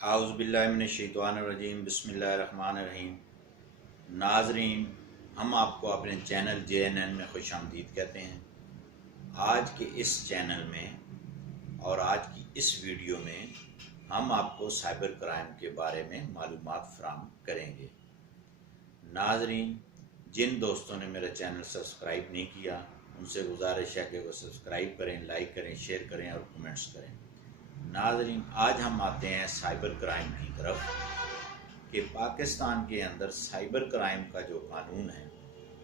आउज़ु बिल्लाहि मिनश्शैतानिर्रजीम बिस्मिल्लाहिर्रहमानिर्रहीम। नाज़रीन, हम आपको अपने चैनल JNN में खुशामदीद कहते हैं। आज के इस चैनल में और आज की इस वीडियो में हम आपको साइबर क्राइम के बारे में मालूमात फराहम करेंगे। नाज़रीन, जिन दोस्तों ने मेरा चैनल सब्सक्राइब नहीं किया उनसे गुजारिश है कि वो सब्सक्राइब करें, लाइक करें, शेयर करें और कमेंट्स करें। नाज़रीन, आज हम आते हैं साइबर क्राइम की तरफ कि पाकिस्तान के अंदर साइबर क्राइम का जो कानून है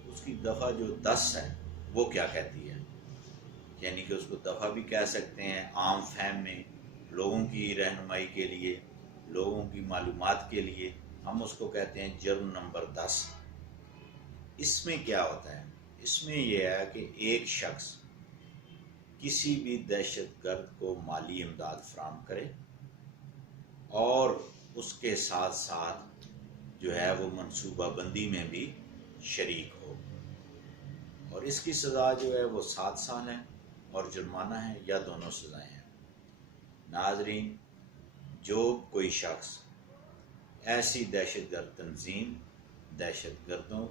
उसकी दफ़ा जो 10 है वो क्या कहती है, यानी कि उसको दफ़ा भी कह सकते हैं। आम फहम में लोगों की रहनुमाई के लिए, लोगों की मालूमात के लिए हम उसको कहते हैं जुर्म नंबर 10। इसमें क्या होता है? इसमें यह है कि एक शख्स किसी भी दहशतगर्द को माली इमदाद फराहम करे और उसके साथ साथ जो है वो मनसूबा बंदी में भी शरीक हो, और इसकी सज़ा जो है वो 7 साल है और जुर्माना है या दोनों सज़ाएं हैं। नाज़रीन, जो कोई शख्स ऐसी दहशतगर्द तंजीम, दहशतगर्दों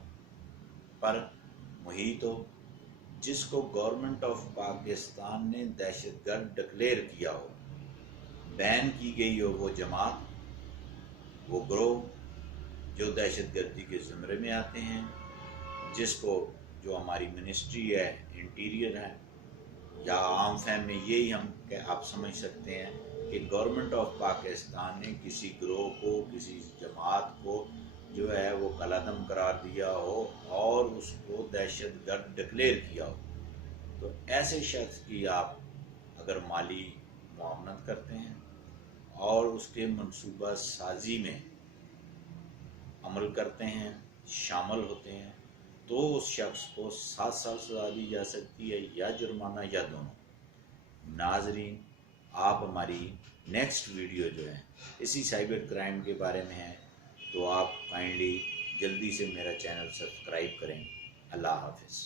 पर मुहित हो जिसको गवर्नमेंट ऑफ पाकिस्तान ने दहशतगर्द डिक्लेयर किया हो, बैन की गई हो वो जमात, वो ग्रोह जो दहशतगर्दी के ज़मरे में आते हैं, जिसको जो हमारी मिनिस्ट्री है, इंटीरियर है, या आम फहम में यही हम आप समझ सकते हैं कि गवर्नमेंट ऑफ पाकिस्तान ने किसी ग्रोह को, किसी जमात को जो है वो कलादम करार दिया हो और उसको दहशतगर्द डिक्लेयर किया हो, तो ऐसे शख्स की आप अगर माली मुआवनत करते हैं और उसके मनसूबा साजी में अमल करते हैं, शामिल होते हैं, तो उस शख्स को 7 साल सज़ा दी जा सकती है या जुर्माना या दोनों। नाज़रीन, आप हमारी नेक्स्ट वीडियो जो है इसी साइबर क्राइम के बारे में है, तो आप काइंडली जल्दी से मेरा चैनल सब्सक्राइब करें। अल्लाह हाफ़िज़।